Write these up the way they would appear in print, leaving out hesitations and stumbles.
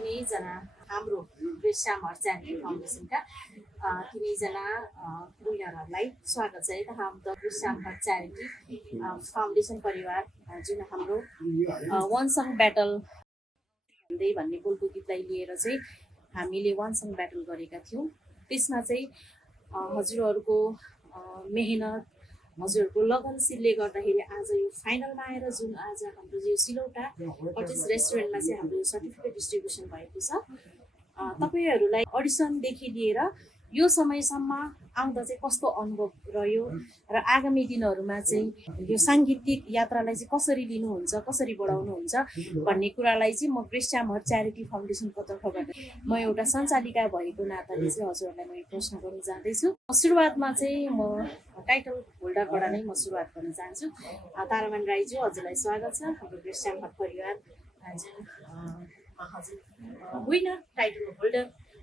तिनैजना हाम्रो श्याम च्यारिटी फाउन्डेसनका तिनैजना विनरहरूलाई स्वागत छ। यता हाम्रो श्याम च्यारिटी फाउन्डेसन परिवार जुन हाम्रो वान सङ ब्याटल भन्ने बोलको गीतलाई लिएर चाहिँ हामीले वान सङ ब्याटल गरेका थियौँ। त्यसमा चाहिँ हजुरहरूको मेहनत, हजुरहरूको लगनशीलले गर्दाखेरि आज यो फाइनलमा आएर जुन आज हाम्रो यो सिलौटा कटेज रेस्टुरेन्टमा चाहिँ हाम्रो यो सर्टिफिकेट डिस्ट्रिब्युसन भएको छ। तपाईँहरूलाई अडिसनदेखि लिएर यो समयसम्म आउँदा चाहिँ कस्तो अनुभव रह्यो र आगामी दिनहरूमा चाहिँ यो साङ्गीतिक यात्रालाई चाहिँ कसरी लिनुहुन्छ, कसरी बढाउनुहुन्छ भन्ने कुरालाई चाहिँ म श्याम च्यारिटी फाउन्डेसनको तर्फबाट म एउटा सञ्चालिका भएको नाताले चाहिँ हजुरहरूलाई म यो प्रश्न गर्न चाहँदैछु। सुरुवातमा चाहिँ म टाइटल होल्डरबाट नै म सुरुवात गर्न चाहन्छु। तारामान राईज्यू, हजुरलाई स्वागत छ। हाम्रो श्याम परिवार हजुर विनर टाइटल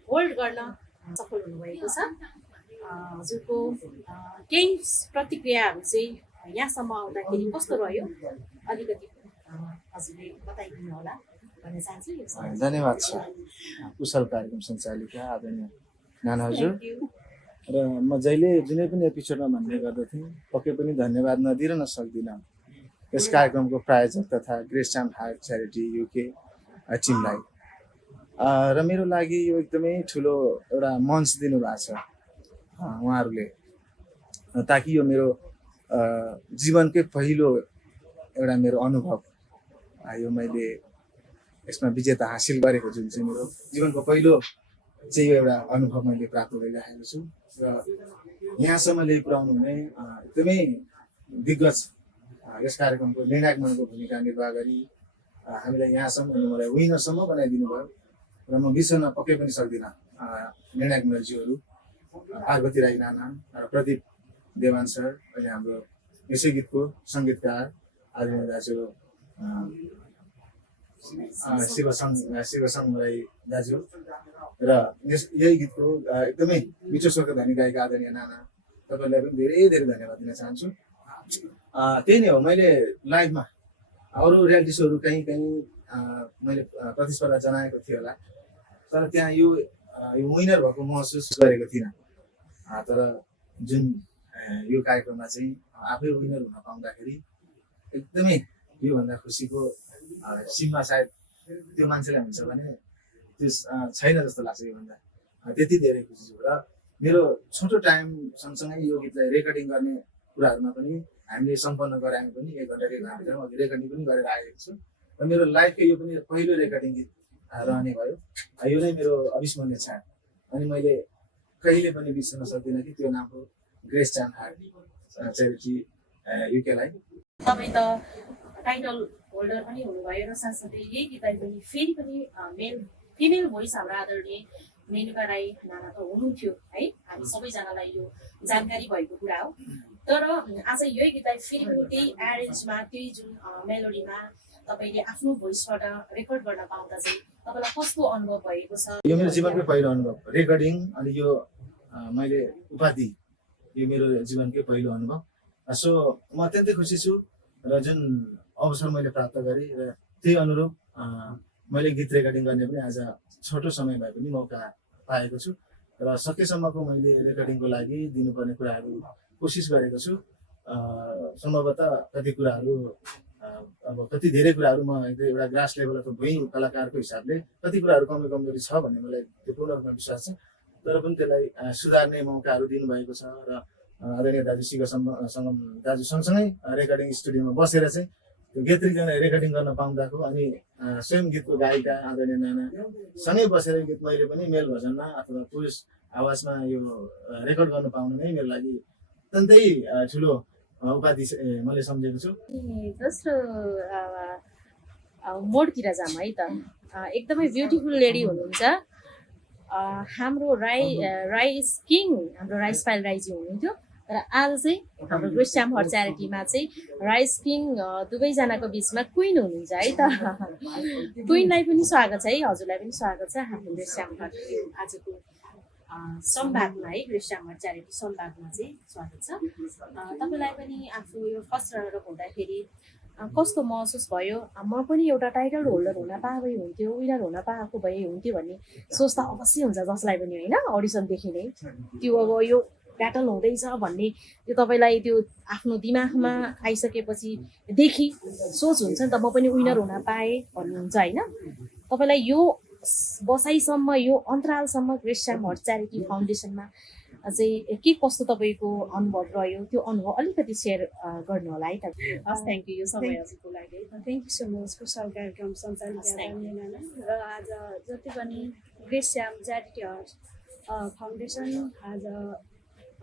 होल्ड गर्न सफल हुनुभएको छ। हजुरको केही प्रतिक्रियाहरू चाहिँ यहाँसम्म आउँदाखेरि कस्तो रह्यो अलिकति हजुरले बताइदिनु होला भन्न चाहन्छु। धन्यवाद छ कुशल कार्यक्रम सञ्चालिका आदरणीय नाना हजुर। र म जहिले जुनै पनि एपिसोडमा भन्ने गर्दथेँ, पक्कै पनि धन्यवाद नदिन सक्दिनँ यस कार्यक्रमको प्रायोजक तथा श्याम च्यारिटी युके टिमलाई। र मेरो लागि यो एकदमै ठुलो एउटा मञ्च दिनुभएको छ उहाँहरूले, ताकि यो मेरो जीवनकै पहिलो एउटा मेरो अनुभव यो मैले यसमा विजेता हासिल गरेको जुन चाहिँ मेरो जीवनको पहिलो चाहिँ यो एउटा अनुभव मैले प्राप्त गरिरहेको छु। र यहाँसम्म ल्याइ पुर्याउनु हुने एकदमै दिग्गज यस कार्यक्रमको निर्णायक मनको भूमिका निर्वाह गरी हामीलाई यहाँसम्म मलाई विनरसम्म बनाइदिनु भयो। र म बिर्सन पक्कै पनि सक्दिनँ निर्णायक मण्डलज्यूहरू, पार्वती राई नाना र प्रदीप देवान सर, अनि हाम्रो यसै गीतको सङ्गीतकार आदरणीय दाजु शिवसङ राई दाजु, र यही गीतको एकदमै मिठो स्वरको धनी गायिका आदरणीय नाना, तपाईँलाई पनि धेरै धेरै धन्यवाद दिन चाहन्छु। त्यही नै हो, मैले लाइभमा अरू रियालिटी सोहरू कहीँ मैले प्रतिस्पर्धा जनाएको थिएँ होला, तर त्यहाँ यो विनर भएको महसुस गरेको थिइनँ। तर जुन यो कार्यक्रममा चाहिँ आफै विनर हुन पाउँदाखेरि एकदमै योभन्दा खुसीको सीमा सायद त्यो मान्छेलाई हुन्छ भने त्यो छैन जस्तो लाग्छ। योभन्दा त्यति धेरै खुसी छु। र मेरो छोटो टाइम सँगसँगै यो गीतलाई रेकर्डिङ गर्ने कुराहरूमा पनि हामीले सम्पन्न गरायौँ पनि 1 घन्टा 1.5 घन्टामा अघि रेकर्डिङ पनि गरेर आएको छु। र मेरो लाइफको यो पनि पहिलो रेकर्डिङ गीत रहने भयो। यो नै मेरो अविस्मरणीय क्षण, अनि मैले कहिले पनि बिर्सन सक्दिनँ कि त्यो नाम हो श्याम च्यारिटी युकेलाई। तपाईँ त टाइटल होल्डर पनि हुनुभयो र साथसाथै यही गीतलाई पनि फेरि पनि फिमेल भोइस हाम्रो आदरणीय मेनुका राई नाना त हुनुहुन्थ्यो है, हामी सबैजनालाई यो जानकारी भएको कुरा हो। तर आज यही गीतलाई फेरि पनि त्यही एरेन्जमा, त्यही जुन मेलोडीमा तपाईँले आफ्नो भोइसबाट रेकर्ड गर्न पाउँदा चाहिँ तपाईँलाई कस्तो अनुभव भएको छ? यो मेरो जीवनकै पहिलो अनुभव रेकर्डिङ, अनि यो मैले उपाधि, यो मेरो जीवनकै पहिलो अनुभव। सो म अत्यन्तै खुसी छु। र जुन अवसर मैले प्राप्त गरेँ र त्यही अनुरूप मैले गीत रेकर्डिङ गर्ने पनि आज छोटो समय भए पनि मौका पाएको छु। र सकेसम्मको मैले रेकर्डिङको लागि दिनुपर्ने कुराहरू कोसिस गरेको छु। सम्भवतः कति कुराहरू अब कति धेरै कुराहरू म एउटा ग्रास लेभल अथवा भुइँ कलाकारको हिसाबले कति कुराहरू कमजोरी छ भन्ने मलाई त्यो पूर्ण रूपमा विश्वास छ। तर पनि त्यसलाई सुधार्ने मौकाहरू दिनुभएको छ। र आदरणीय दाजु शिवसङ्गम दाजु सँगसँगै रेकर्डिङ स्टुडियोमा बसेर चाहिँ त्यो गीत रेकर्डिङ गर्न पाउँदाको, अनि स्वयं गीतको गायिका आदरणीय नाना सँगै बसेर गीत मैले पनि मेल भर्जनमा अथवा पुरुष आवाजमा यो रेकर्ड गर्न पाउनु नै मेरो लागि अत्यन्तै ठुलो उपाधि मैले सम्झेको छु। दोस्रो मोडतिर जाम है त, एकदमै ब्युटिफुल लेडी हुनुहुन्छ हाम्रो राइस किङ, हाम्रो राइस पाइल राईजी हुनुहुन्थ्यो। र आज चाहिँ हाम्रो श्याम च्यारिटीमा चाहिँ राइस किङ दुवैजनाको बिचमा क्विन हुनुहुन्छ है त। क्विनलाई पनि स्वागत छ है, हजुरलाई पनि स्वागत छ हाम्रो श्याम आजको संवादमा है, श्याम च्यारिटी संवादमा चाहिँ स्वागत छ। तपाईँलाई पनि आफू यो फर्स्ट रनर अप हुँदाखेरि कस्तो महसुस भयो म पनि एउटा टाइटल होल्डर हुन पाए हुन्थ्यो, विनर हुन पाएको भए हुन्थ्यो भन्ने सोच त अवश्य हुन्छ जसलाई पनि होइन, अडिसनदेखि नै त्यो अब यो ब्याटल हुँदैछ भन्ने त्यो तपाईँलाई त्यो आफ्नो दिमागमा आइसकेपछि देखि सोच हुन्छ नि त, म पनि विनर हुन पाएँ भन्ने हुन्छ होइन। तपाईँलाई यो बसाइसम्म यो अन्तरालसम्म ग्रेस स्याम हट च्यारिटी फाउन्डेसनमा चाहिँ के कस्तो तपाईँको अनुभव रह्यो, त्यो अनुभव अलिकति सेयर गर्नु होला है त। हस्, थ्याङ्क यू यो समयहरूको लागि। थ्याङ्क यू सो मच कुशल कार्यक्रम सञ्चालिका मिनाना। र आज जति पनि ग्रेस स्याम च्यारिटी हट फाउन्डेसन आज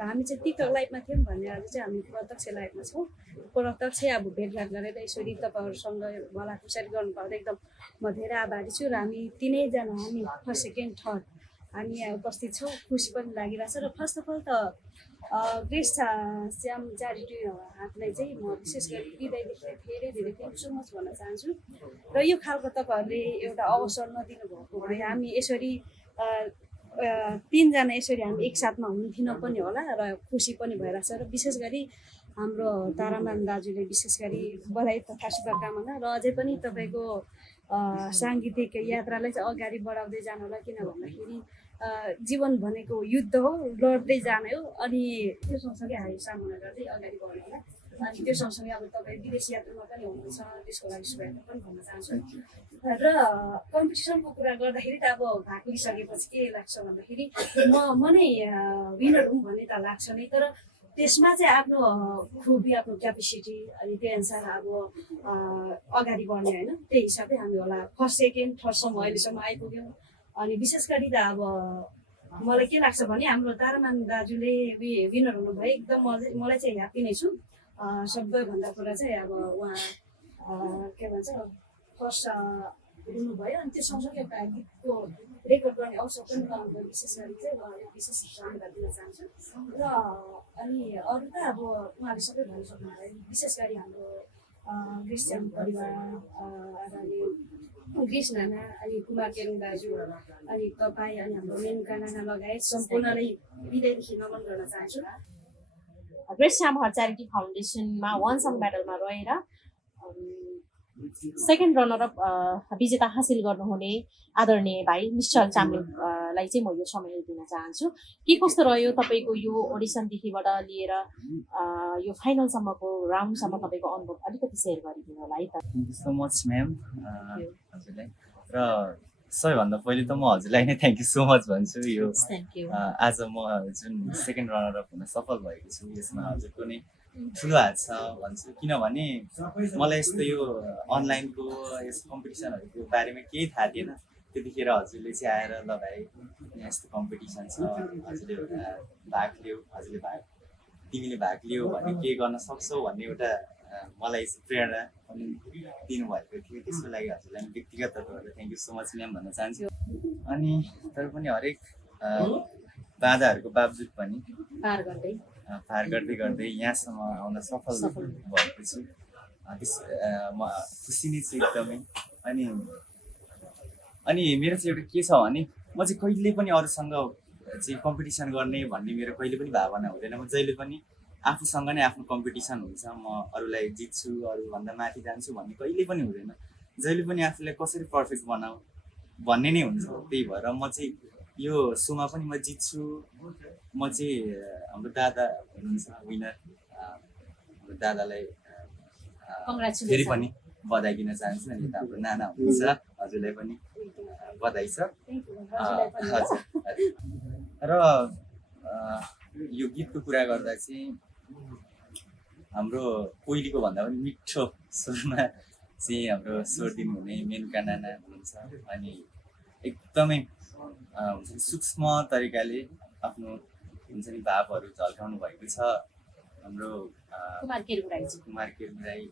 हामी चाहिँ टिकटक लाइभमा थियौँ भने आज चाहिँ हामी प्रत्यक्ष लाइभमा छौँ। प्रत्यक्ष अब भेटघाट गरेर यसरी तपाईँहरूसँग भलाखुसारी गर्नु पाउँदा एकदम म धेरै आभारी छु। र हामी तिनैजना हामी फर्स्ट सेकेन्ड थर्ड हामी यहाँ उपस्थित छौँ, खुसी पनि लागिरहेछ। र फर्स्ट अफ अल त ग्रेस स्याम च्यारिटी हाटलाई चाहिँ म विशेष गरी हृदयदेखि धेरै धेरै थ्याङ्क सो मच भन्न चाहन्छु। र यो खालको तपाईँहरूले एउटा अवसर नदिनु भएको भए हामी यसरी तिनजना यसरी हामी एकसाथमा हुन्थेन पनि होला र खुसी पनि भइरहेछ। र विशेष गरी हाम्रो तारामान दाजुले विशेष गरी बधाई तथा शुभकामना र अझै पनि तपाईँको साङ्गीतिक यात्रालाई चाहिँ अगाडि बढाउँदै जानु होला। किन भन्दाखेरि जीवन भनेको युद्ध हो, लड्दै जाने हो। अनि त्यो सँगसँगै हामी सामना गर्दै अगाडि बढ्नु होला। अनि त्यो सँगसँगै अब तपाईँ विदेश यात्रामा पनि हुनुहुन्छ, त्यसको लागि शुभकामना पनि भन्न चाहन्छु। र कम्पिटिसनको कुरा गर्दाखेरि त अब भाग लिइसकेपछि के लाग्छ भन्दाखेरि म नै विनर हुँ भन्ने त लाग्छ नै, तर त्यसमा चाहिँ आफ्नो खुबी आफ्नो क्यापेसिटी अनि त्यो अनुसार अब अगाडि बढ्ने होइन, त्यही हिसाबले हामी होला फर्स्ट सेकेन्ड थर्डसम्म अहिलेसम्म आइपुग्यौँ। अनि विशेष गरी त अब मलाई के लाग्छ भने हाम्रो तारामान दाजुले विनर हुनुभयो, एकदम मलाई चाहिँ ह्याप्पी नै छु। सबैभन्दा कुरा चाहिँ अब उहाँ के भन्छ फर्स्ट हुनुभयो। अनि त्यो सँगसँगै एउटा गीतको रेकर्ड गर्ने अवसर पनि पाउनुभयो, विशेष गरी चाहिँ उहाँलाई विशेष धन्यवाद दिन चाहन्छु। र अनि अरू त अब उहाँले सबै भनिसक्नुभयो, विशेष गरी हाम्रो ग्रेस स्याम परिवार अनि ग्रेस नाना अनि कुमार केरुङ दाजु अनि तपाईँ अनि हाम्रो मेनुका नाना लगायत सम्पूर्णलाई हृदयदेखि नमन गर्न चाहन्छु। ग्रेस स्याम हट च्यारिटी फाउन्डेसनमा वानसम ब्याटलमा रहेर सेकेन्ड रनरअप विजेता हासिल गर्नुहुने आदरणीय भाइ निश्चल चामलिङलाई चाहिँ म यो समय दिन चाहन्छु। के कस्तो रह्यो तपाईँको यो अडिसनदेखिबाट लिएर यो फाइनलसम्मको राउन्डसम्म तपाईँको अनुभव अलिकति सेयर गरिदिनु होला है त। Thank you so much ma'am हजुरलाई। र सबैभन्दा पहिले त म हजुरलाई नै थ्याङ्क यू सो मच भन्छु। यो आज म जुन सेकेन्ड रनरअप हुन सफल भएको छु यसमा हजुरको नै ठुलो हात छ भन्छु। किनभने मलाई यस्तो यो अनलाइनको यस कम्पिटिसनहरूको बारेमा केही थाहा थिएन। त्यतिखेर हजुरले चाहिँ आएर ल भाइ यहाँ यस्तो कम्पिटिसन छ, हजुरले भाग लियो, हजुरले तिमीले भाग लियो भने के गर्न सक्छौ भन्ने एउटा मलाई प्रेरणा पनि दिनुभएको थियो। त्यसको लागि हजुरलाई व्यक्तिगत तौरबाट thank you so much ma'am भन्न चाहन्छु। अनि तर पनि हरेक बाधाहरूको बावजुद पनि पार गर्दै गर्दै यहाँसम्म आउन सफल भएको छु। म खुसी नै छु एकदमै। अनि मेरो चाहिँ एउटा के छ भने म चाहिँ कहिले पनि अरूसँग चाहिँ कम्पिटिसन गर्ने भन्ने मेरो कहिले पनि भावना हुँदैन। म जहिले पनि आफूसँग नै आफ्नो कम्पिटिसन हुन्छ, म अरूलाई जित्छु, अरूभन्दा माथि जान्छु भन्ने कहिले पनि हुँदैन। जहिले पनि आफूलाई कसरी पर्फेक्ट बनाऊ भन्ने नै हुन्छ। त्यही भएर म चाहिँ यो सोमा पनि म जित्छु। म चाहिँ हाम्रो दादा हुनुहुन्छ विनर, हाम्रो दादालाई फेरि पनि बधाई दिन चाहन्छु। अनि हाम्रो नाना हुनुहुन्छ, हजुरलाई पनि बधाई छ। हजुर। र यो गीतको कुरा गर्दा चाहिँ हाम्रो पहिलेको भन्दा पनि मिठो स्वरमा चाहिँ हाम्रो स्वर दिनुहुने मेनुका नाना हुनुहुन्छ। अनि एकदमै सूक्ष्म तरिकाले आफ्नो हुन्छ नि भावहरू झल्काउनु भएको छ हाम्रो कुमार केरुङ राई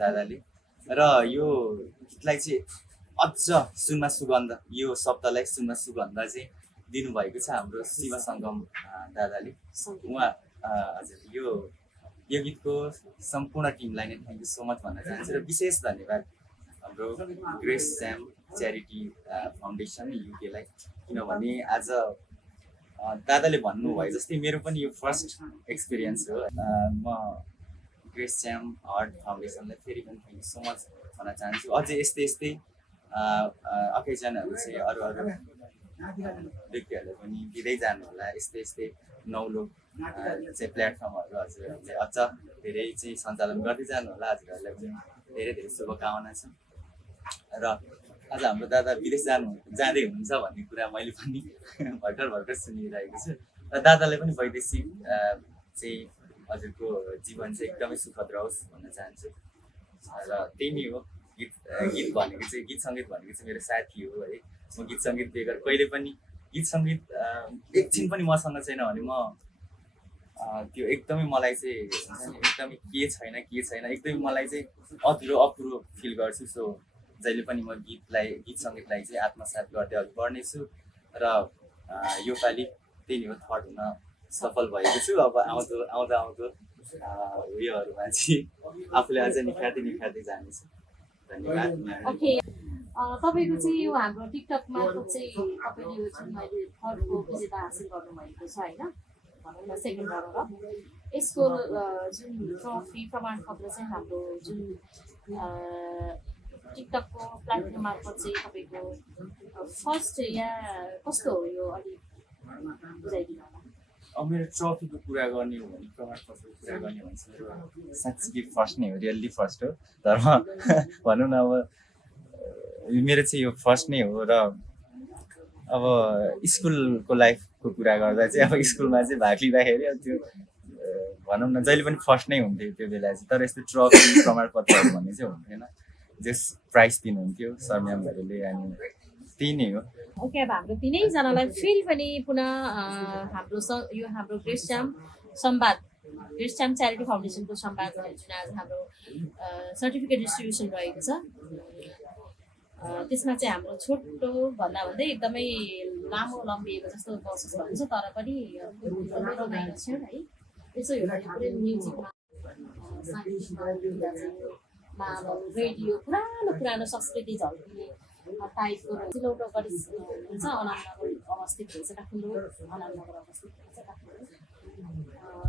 दादाले। र यो गीतलाई चाहिँ अझ सुनमा सुगन्ध, यो शब्दलाई सुनमा सुगन्ध चाहिँ दिनुभएको छ हाम्रो शिव सङ्गम दादाले। उहाँ हजुर यो गीतको सम्पूर्ण टिमलाई नै थ्याङ्क यू सो मच भन्न चाहन्छु। र विशेष धन्यवाद हाम्रो ग्रेस स्याम च्यारिटी फाउन्डेसन युकेलाई। किनभने आज दादाले भन्नुभयो जस्तै मेरो पनि यो फर्स्ट एक्सपिरियन्स हो। म ग्रेस च्याम आर्ट फाउन्डेसनलाई फेरि पनि थ्याङ्क यू सो मच भन्न चाहन्छु। अझै यस्तै यस्तै अकेजनहरू चाहिँ अरू व्यक्तिहरूले पनि दिँदै जानु होला। यस्तै यस्तै नौलो चाहिँ प्लेटफर्महरू हजुरहरूले अझ धेरै चाहिँ सञ्चालन गर्दै जानु होला। हजुरहरूलाई पनि धेरै धेरै शुभकामना छ। र आज हाम्रो दादा विदेश जाँदै हुनुहुन्छ भन्ने कुरा मैले पनि भर्खर सुनिरहेको छु। र दादालाई पनि वैदेशिक चाहिँ हजुरको जीवन चाहिँ एकदमै सुखद रहोस् भन्न चाहन्छु। र त्यही नै हो। गीत भनेको चाहिँ गीत सङ्गीत भनेको चाहिँ मेरो साथी हो है। म गीत सङ्गीत बेगर कहिले पनि गीत सङ्गीत एकछिन पनि मसँग छैन भने म त्यो एकदमै मलाई चाहिँ एकदमै के छैन एकदमै मलाई चाहिँ अपुरो फिल गर्छु। सो जहिले पनि म गीत सङ्गीतलाई चाहिँ आत्मसात गर्दै अघि बढ्नेछु। र योपालि त्यही नै हो, थर्ड हुन सफल भएको छु। अब आउँदो उयोहरूमा चाहिँ आफूले अझ निखार्दै जानेछु। धन्यवाद। ओके, तपाईँको चाहिँ यो हाम्रो टिकटक मार्फत चाहिँ तपाईँले यो जुन मैले थर्डको विजेता हासिल गर्नुभएको छ होइन, भनौँ न सेकेन्ड गरेर यसको जुन ट्रफी प्रमाणपत्र चाहिँ हाम्रो जुन टिकटकको प्लेटफर्म मार्फत चाहिँ तपाईँको फर्स्ट या कस्तो हो यो अलिक बुझाइदिनु होला। मेरो ट्रफीको कुरा गर्ने हो भने प्रमाणपत्रको कुरा गर्ने हो भने मेरो साँच्चीकै फर्स्ट नै हो, रियल्ली फर्स्ट हो। तर भनौँ न अब मेरो चाहिँ यो फर्स्ट नै हो। र अब स्कुलको लाइफको कुरा गर्दा चाहिँ अब स्कुलमा चाहिँ भाग लिँदाखेरि अब त्यो भनौँ न जहिले पनि फर्स्ट नै हुन्थ्यो त्यो बेला चाहिँ। तर यस्तो ट्रफी प्रमाणपत्रहरू भन्ने चाहिँ हुन्थेन, जस प्राइज दिनुहुन्थ्यो सर म्यामहरूले। अनि त्यही नै हो। ओके, अब हाम्रो तिनैजनालाई फेरि पनि पुनः यो हाम्रो ग्रेस च्याम च्यारिटी फाउन्डेसनको संवाद जुन आज हाम्रो सर्टिफिकेट डिस्ट्रिब्युसन रहेको छ त्यसमा चाहिँ हाम्रो छोटो भन्दै एकदमै लामो लम्बिएको जस्तो महसुस हुन्छ। तर पनि रमाइलो छ है। यसो हेर्दा पुरै म्युजिकमा रेडियो पुरानो संस्कृति झल्किने टाइपको सिलौटो गरी हुन्छ। अनामनगर अवस्थित हुन्छ, काठमाडौँ अनामनगर अवस्थित हुन्छ काठमाडौँ।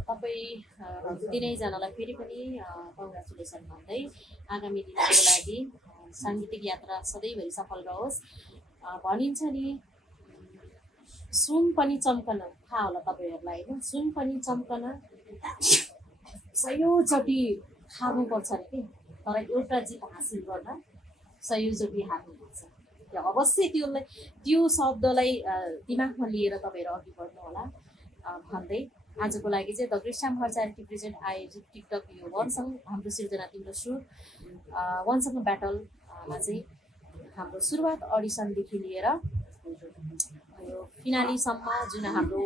तपाईँ तिनैजनालाई फेरि पनि कङ्ग्रेचुलेसन भन्दै आगामी दिनको लागि साङ्गीतिक यात्रा सधैँभरि सफल रहोस्। भनिन्छ नि सुन पनि चम्कन, थाहा होला तपाईँहरूलाई होइन, सुन पनि चम्कन सयौँचोटि हार्नुपर्छ अरे कि, तर एउटा जित हासिल गर्न सयौँचोटि हार्नुपर्छ। अवश्य त्यो शब्दलाई दिमागमा लिएर तपाईँहरू अघि बढ्नु होला भन्दै आजको लागि चाहिँ the Grace Cham art charity present आयोजित टिकटक यो वनसँग हाम्रो सिर्जना तिम्रो सुर वनसँग ब्याटलमा चाहिँ हाम्रो सुरुवात अडिसनदेखि लिएर यो फिनालीसम्म जुन हाम्रो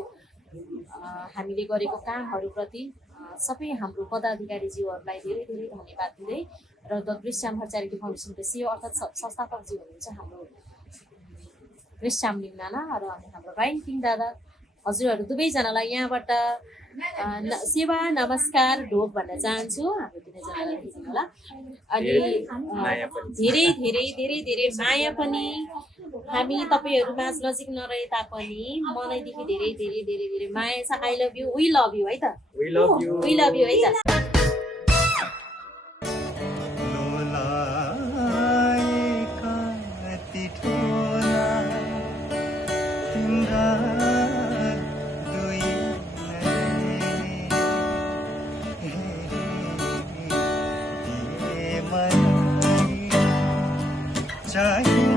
हामीले गरेको कामहरूप्रति सबै हाम्रो पदाधिकारीज्यूहरूलाई धेरै धेरै धन्यवाद दिँदै र the Grace Cham art charity फाउन्डेसनको सिओ अर्थात् संस्थापकज्यू हुनुहुन्छ हाम्रो ग्रेस च्याम लिम्नाना र अनि हाम्रो राइन किङ दादा, हजुरहरू दुवैजनालाई यहाँबाट सेवा नमस्कार ढोक भन्न चाहन्छु। हाम्रो तिनैजनालाई देख्नु होला। अनि धेरै धेरै धेरै धेरै माया पनि। हामी तपाईँहरू माझ नजिक नरहे तापनि मनैदेखि धेरै धेरै धेरै धेरै माया छ। I love you, we love you है त, वी लभ यु है त। चाहिए